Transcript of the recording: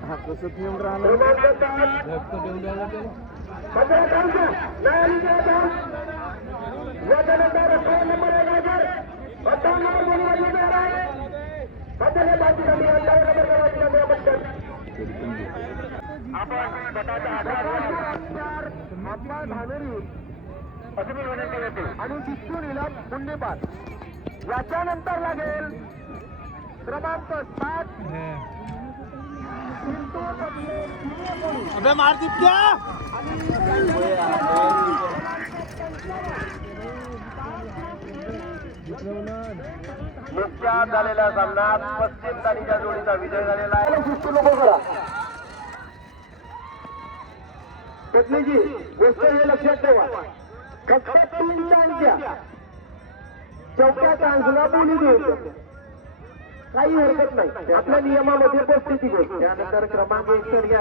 हा कसं येऊन राहणार आणि दिसून येईल मुंडेपार याच्यानंतर लागेल क्रमांक 7 अबे मार दिप्त्या नुकत्याच झालेल्या सामन्यात पश्चिम तालीच्या जोडीचा विजय झालेला आहे. शिस्तून उभं करा. पत्नीजी गोष्ट हे लक्षात ठेवा, फक्त 3 चान्स घ्या. चौथ्या चान्सला बोली देऊ काही हरकत नाही. आपल्या नियमामध्ये 35 गोष्ट. त्यानंतर क्रमांक 1 घ्या.